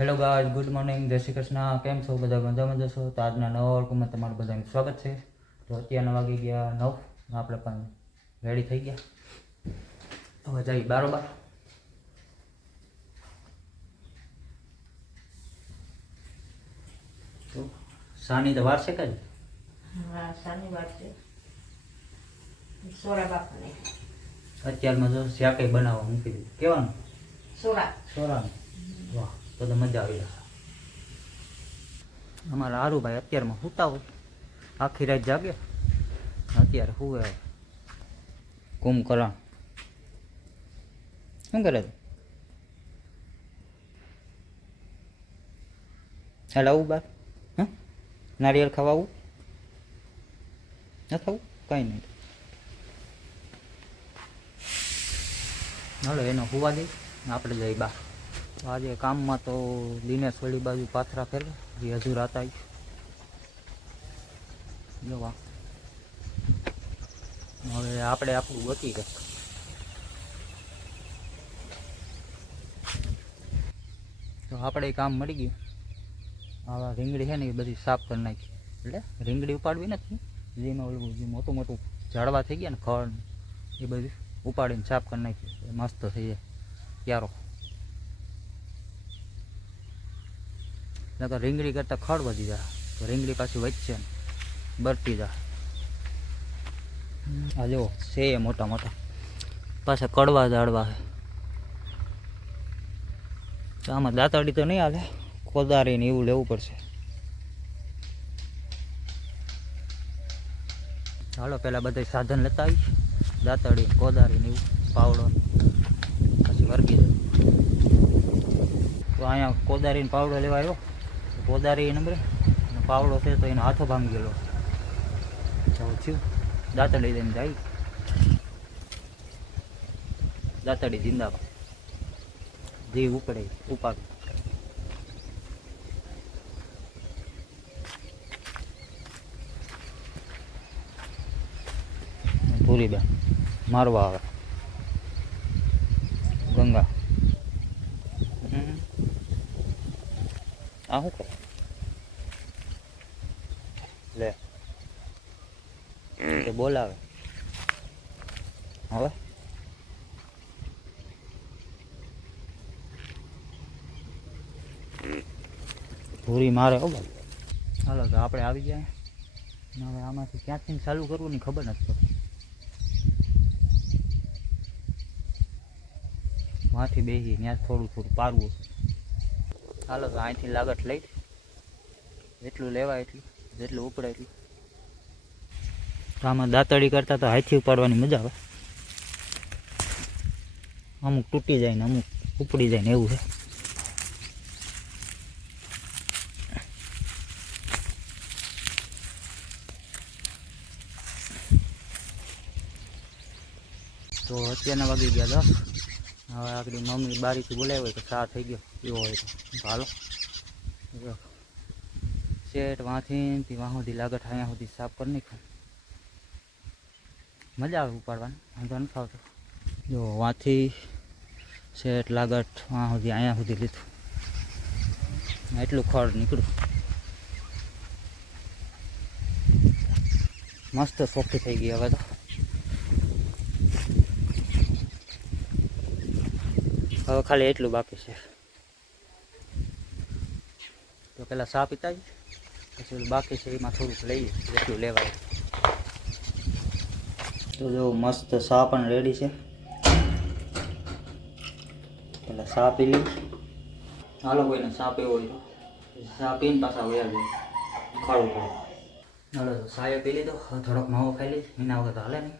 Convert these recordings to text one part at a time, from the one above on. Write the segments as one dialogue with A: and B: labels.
A: Hello guys good morning જય શ્રી કૃષ્ણ. કેમ છો? બધા મજામાં જશો તો આજના નવા વર્ગમાં તમારું બધાનું સ્વાગત છે. તો અત્યારના વાગી ગયા નવ. આપણે પણ રેડી થઈ ગયા. હવે જઈ બરોબર તો સાની તો વાર છે કે
B: હા છે. સોરા બાપાને.
A: અત્યારમાં જો શાકે બનાવવા મૂકી દીધું. કેવાનું?
B: સોરા.
A: સોરાનું? વાહ. તો તો મજા આવી જશે. અમારા આરુભાઈ અત્યારમાં સૂતા હોય. આખી રાત જાગે. અત્યારે હુવે કુંભકરણ શું કરે તું હાલ આવું બાર. હા? નારિયેળ ખાવા આવું? નથી થવું કાંઈ નહીં. હાલો, એનો હોવા દઈ આપણે જઈ બહાર. આજે કામમાં તો દિનેશ વળી બાજુ પાથરા ફેરવે એ હજુ રાત આવી. જોવા. હવે આપણે આપણું બચી ગયું તો આપણે ઈ કામ મળી ગયું. આવા રીંગણી છે ને એ બધી સાફ કરી નાખી. એટલે રીંગણી ઉપાડવી નથી. જેમાં ઓલું જે મોટું મોટું ઝાડવા થઈ ગયા ને ખડ એ બધું ઉપાડીને સાફ કરી નાખી. એ મસ્ત થઈ જાય. ક્યારો? નકર રીંગણી કરતાં ખડ વધી જાય. તો રીંગણી પાછી વધશે ને બરતી જાય. આ જુઓ, છે મોટા મોટા. પાછા કડવા જાડવા છે. આમાં દાંતડી તો નહીં હાલે કોદારી ને એવું લેવું પડશે. હાલો પહેલાં બધા સાધન લેતા આવી દાંતડી કોદારી ને એવું પાવડો પછી વર્ગી તો અહીંયા કોદારીને પાવડો લેવા આવ્યો. તો કોદારી નંબરે પાવડો છે તો એનો હાથો ભાંગી ગયેલો. જવું થયું. દાંતડી લઈને જાય. દાંતડી જિંદા જે ઉપડે, ઉપાડ. ભૂરી બેન, મારવા આવે. ગંગા. આ શું કરે લે તે બોલાવે. હવે? પૂરી મારે હો ભાઈ હાલો, તો આપણે આવી જાય હવે આમાંથી ક્યાંથી ચાલુ કરવું ની ખબર નથી પડતી. વાંથી બેસી ત્યાં થોડું થોડું પારવું હાલો, તો અહીંથી લાગત લઈ. જેટલું લેવાય એટલું, જેટલું ઉપડે એટલું. આમાં દાંતડી કરતાં તો હાથી ઉપાડવાની મજા આવે. અમુક તૂટી જાય ને અમુક ઉપડી જાય ને એવું છે. તો અત્યારના વાગી ગયા દસ હવે આગળ મમ્મી બારીથી બોલાવી હોય તો ચા થઈ ગયો. એવો હોય તો. હાલો. શેઠ વાંથી થી વાં સુધી લાગત અહીંયા સુધી સાફ કરી નાખ્યું. મજા આવે ઉપાડવાની, વાંધો નથી આવતો. જો, વાંથી શેઠ લાગટ વાં સુધી, અહીંયા સુધી લીધું. એટલું ખડ નીકળ્યું. મસ્ત સોખી થઈ ગઈ હવે તો. હવે ખાલી એટલું બાકી છે. તો પેલા સા પીતા. પછી બાકી છે, એમાં થોડુંક લઈએ જેટલું લેવાય. તો જો મસ્ત સા પણ રેડી છે. પેલા સા પી લઈ હાલો કોઈને સા પીવો હોય ચા પીને પાછા વયા જાય ખાડું પડે હાલો તો સાયો પી લીધો. થોડોક માવો ખાઈ લઈશ. એના વગર હાલે નહીં.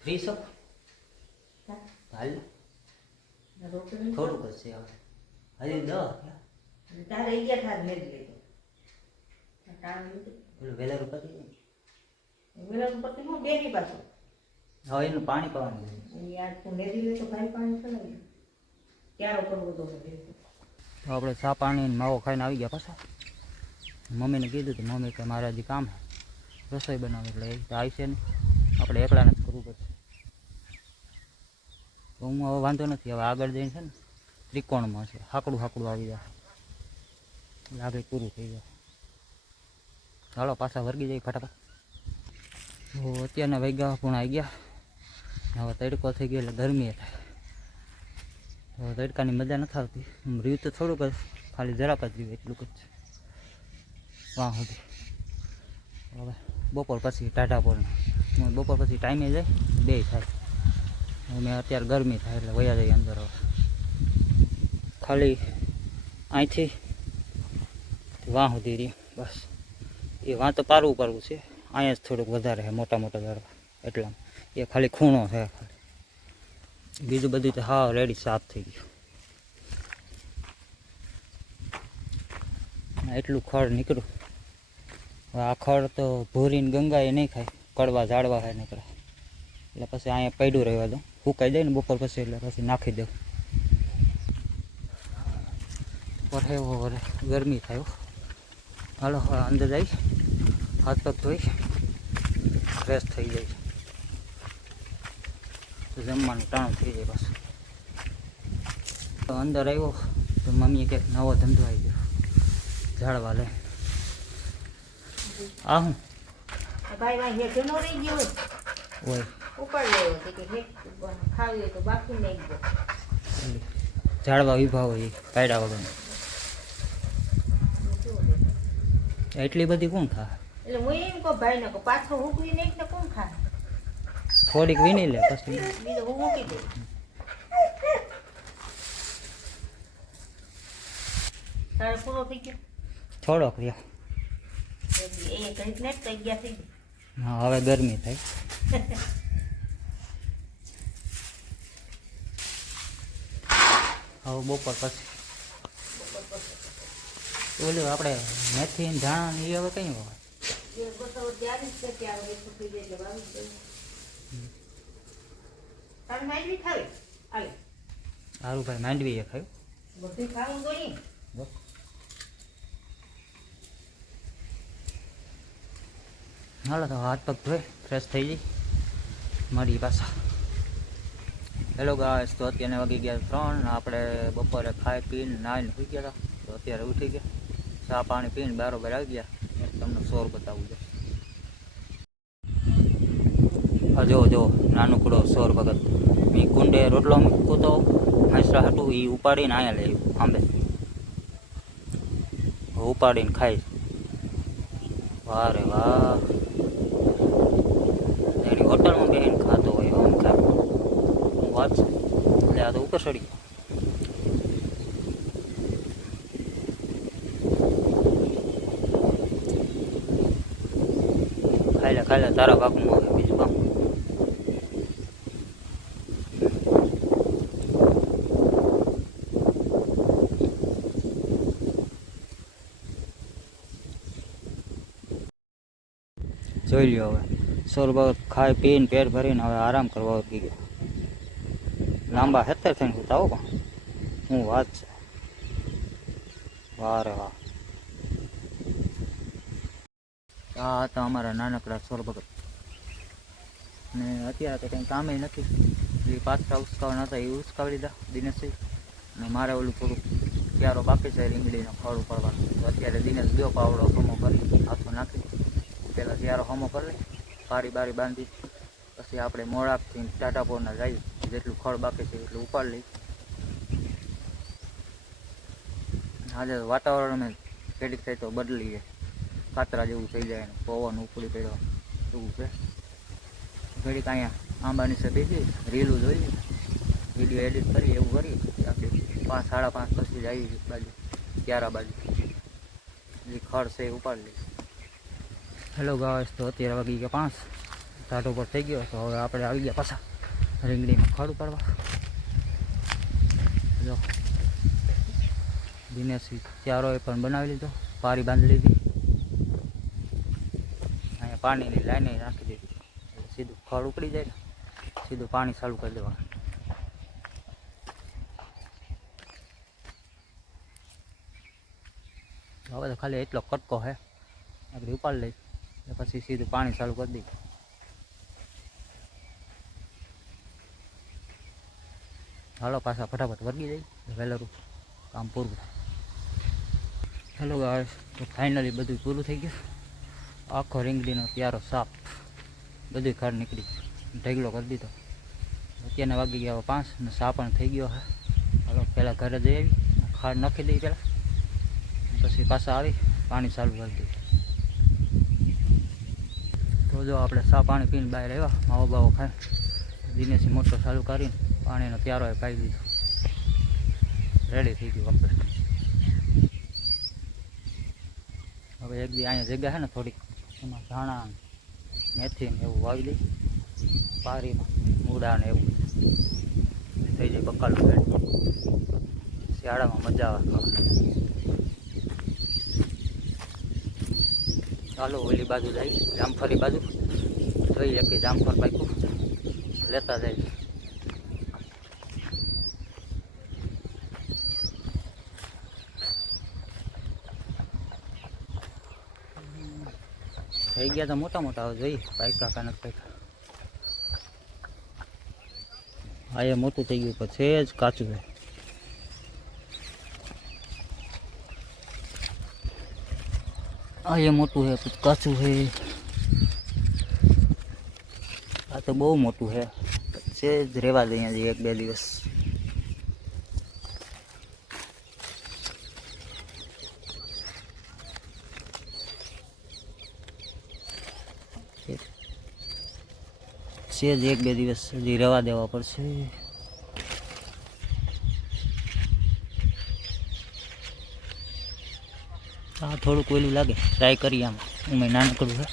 A: ફ્રી છો? હાલ. થોડુંક જ છે હવે. હજી દસ
B: તારે ગયા થાર મેળ લીધો?
A: પેલું વેલા રૂપા
B: વેલા ઉપર હું બેરી પાછો.
A: હવે એનું પાણી પાવાનું છે.
B: યાર તું નેરી લે તો ભાઈ પાણી ચલાવી. ક્યારો કરવો તો
A: તો આપણે ચા પાણી માવો ખાઈને આવી ગયા પાછા. મમ્મીને કીધું કે મમ્મી કે મારે હજી કામ છે. રસોઈ બનાવે એટલે એ તો આવશે ને. આપણે એકલાને જ કરવું પડશે. તો હું હવે વાંધો નથી. હવે આગળ જઈને છે ને ત્રિકોણમાં છે. હાકડું હાકડું આવી જાય. લાગે પૂરું થઈ જાય. ચાલો પાછા વર્ગી જાય ફટાફટ. તો અત્યારના વૈગા પણ આવી ગયા. હવે તડકો થઈ ગયો એટલે ગરમી થાય. હવે તડકાની મજા નથી આવતી. રીત તો થોડુંક જ, ખાલી જરાક જ રહ્યું એટલું જ. વાહ સુધી હવે બપોર પછી ટાટા હું બપોર પછી ટાઈમે જાય, બે થાય. મેં અત્યારે ગરમી થાય એટલે વયા જઈએ અંદર હવે. ખાલી અહીંથી વાહ સુધી રહી બસ. એ વાં તો પારવું પારવું છે. અહીંયા જ થોડુંક વધારે છે, મોટા મોટા ઝાડવા. એટલા એ ખાલી ખૂણો છે ખાલી. બીજું બધું તો હા રેડી સાફ થઈ ગયું. એટલું ખડ નીકળ્યું. હવે આ ખડ તો ભૂરીને ગંગા એ નહીં ખાય, કડવા ઝાડવા ખાય નીકળે. એટલે પછી અહીંયા પડ્યું રહેવા દઉં. ફૂંકાઈ જાય ને બપોર પછી એટલે પછી નાખી દઉં. વરે એવો ગરમી થાય. હાલો અંદર જઈ હાથ પગ ધોઈ ફ્રેશ થઈ જાય તો જમવાનું ટાણું થઈ જાય પાછું તો અંદર આવ્યો તો મમ્મીએ કંઈક નવો ધંધો આવી ગયો. ઝાડવા લે આ હું? ઝાડવા વિભાવ હોય વગર એટલી બધી કોણ ખા
B: એટલે હું એમ કહું ભાઈ ને પાછો હુકવી નહીં ને કોણ ખા
A: થોડીક વીણી લે પછી.
B: બીજો હું મૂકી દઉં. તારે પૂરો થઈ ગયો?
A: થોડોક રહ્યો.
B: એ કંઈક ને તો અગિયાર થઈ
A: હા હવે ગરમી થાય હવે બપોર પછી. ઓલું આપણે મેથી ધાણા ને એ હવે કઈ હોય? સારું ભાઈ, માંડવી એ ખાયું?
B: બધું ખાવું જોઈએ
A: હાલો તો હાથ પગ ધોઈ ફ્રેશ થઈ જઈ. મળી પાછા. હેલો ગાઈસ તો અત્યારે વાગી ગયા ત્રણ ને આપણે બપોરે ખાઈ પીને નાહીને સુઈ ગયા હતા. તો અત્યારે ઉઠી ગયા. ચા પાણી પીને બરાબર આવી ગયા. એટલે તમને સોર બતાવું છે. જો જો નાનકડો સોર ભગત મેં કુંડે રોટલો મૂકતો તો હાંસરા હતું એ ઉપાડીને અહીંયા લઈ આંબે. ઉપાડીને ખાઈ વાહ રે વાહ. એની હોટલમાં બેહીને ખાતો હોય આમ ખાતો વાત છે? એટલે આ તો ઉપર ચડી ગયો. ખાઈ લે ખાઈ લે તારા ભાગમાં હોય બીજું પાક જોઈ લ્યો હવે. સોર ભગત ખાઈ પીને પેટ ભરીને હવે આરામ કરવા ઉઠી ગયો લાંબા હેતર થઈને સુતા હો પણ. હું વાત છે? વારે વાહ. આ હતા અમારા નાનકડા સોર ભગત ને અત્યારે તો કંઈ કામે નથી. એ પાછા ઉસકાવા નતા એ ઉસકાવી લીધા દિનેશભાઈ અને મારે ઓલું થોડુંક ક્યારો બાકી છે રીંગડીનો ખડ ઉપાડવાનો અત્યારે દિનેશ ગયો પાવડો હમો કરી હાથો નાખી. પહેલાં ક્યારો હમો કરી બારી બારી બાંધી. પછી આપણે મોડાપથી ટાટાપોરના જઈએ જેટલું ખળ બાકી છે એટલું ઉપાડી લઈ આજે વાતાવરણ અમે કેડીક થાય તો બદલી જાય કાતરા જેવું થઈ જાય પવન ઉપડી પડ્યો. એવું છે. ઘડીક અહીંયા આંબાની સાથે રીલું જોઈ વીડિયો એડિટ કરી, એવું કરી. આપણે પાંચ, સાડા પાંચ પછી આવી બાજુ, ક્યારા બાજુ. જે ખડ છે એ ઉપાડી લઈ. હેલો ગાવાસ તો અત્યારે વાગી ગયા પાંચ. ટાટો પર થઈ ગયો, તો હવે આપણે આવી ગયા પાછા રીંગણીમાં ખડ ઉપાડવા. જો. દિનેશ ચારો એ પણ બનાવી લીધો, પારી બાંધી લીધી. અહીંયા પાણીની લાઈને નાખી દીધી. સીધું ફળ ઉપડી જાય સીધું પાણી ચાલુ કરી દેવાનું. હવે તો ખાલી એટલો કટકો હે. આપણે ઉપાડી લઈ પછી સીધું પાણી ચાલુ કરી દઈએ. હાલો, પાછા ફટાફટ વર્ગી જાય વહેલું કામ પૂરું થાય. હેલો ગાય તો ફાઇનલી બધું પૂરું થઈ ગયું. આખો રીંગડીનો પ્યારો સાપ બધી ખાડ નીકળી. ઢગલો કરી દીધો. અત્યારના વાગી ગયા પાંચ ને સા પણ થઈ ગયો હા હાલો, પહેલાં ઘરે જઈ આવી. ખાડ નાખી દઈ પહેલાં. પછી પાછા આવી, પાણી ચાલુ કરી દીધું તો જો આપણે સા પાણી પીને બહાર આવ્યા, માવો બાવો ખાય દિનેશી મોટો ચાલુ કરીને પાણીનો પ્યારો પાઈ દીધો. રેડી થઈ ગયું કમ્પ્લીટ હવે એક દી અહીંયા જગ્યા છે ને થોડીક. એમાં ધાણા મેથી ને એવું વાવી દઈ પારીમાં મૂળા ને એવું. થઈ જાય બકાલું શિયાળામાં મજા આવે ચાલો ઓલી બાજુ જાય જામફળી બાજુ. જોઈએ કે જામફળ પાક્યું. લેતા જાય થઈ ગયા તો મોટા મોટા હવે જોઈએ. પાયકા કા નથી પાયકા હા એ મોટું થઈ ગયું પણ છે જ કાચું છે. આ એ મોટું છે, પછી કાચું છે. આ તો બહુ મોટું છે. છે જ રહેવા દે અહીંયા એક બે દિવસ. છે જ એક બે દિવસ હજી રવા દેવા પડશે. આ થોડુંક ઓલું લાગે ટ્રાય કરીએ આમ. ઉમે નાનકડું છે.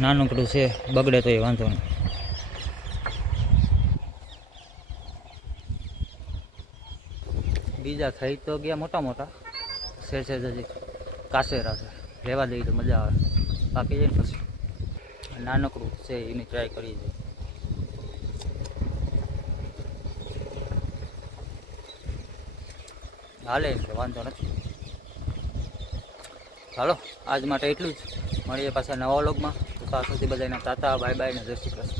A: નાનકડું છે, બગડે તો એ વાંધો નહીં. બીજા થઈ તો ગયા મોટા મોટા. શેર હજી કાસેરા છે. રહેવા દઈએ તો મજા આવે. બાકી જઈને પછી. નાનકડું છે, એની ટ્રાય કરી દે હાલે, એટલે વાંધો નથી. ચાલો આજ માટે એટલું જ. મળીએ પાછા નવા વ્લોગમાં. તો ત્યાં સુધી બધાને તાતા બાય બાય ને જય શ્રી કૃષ્ણ.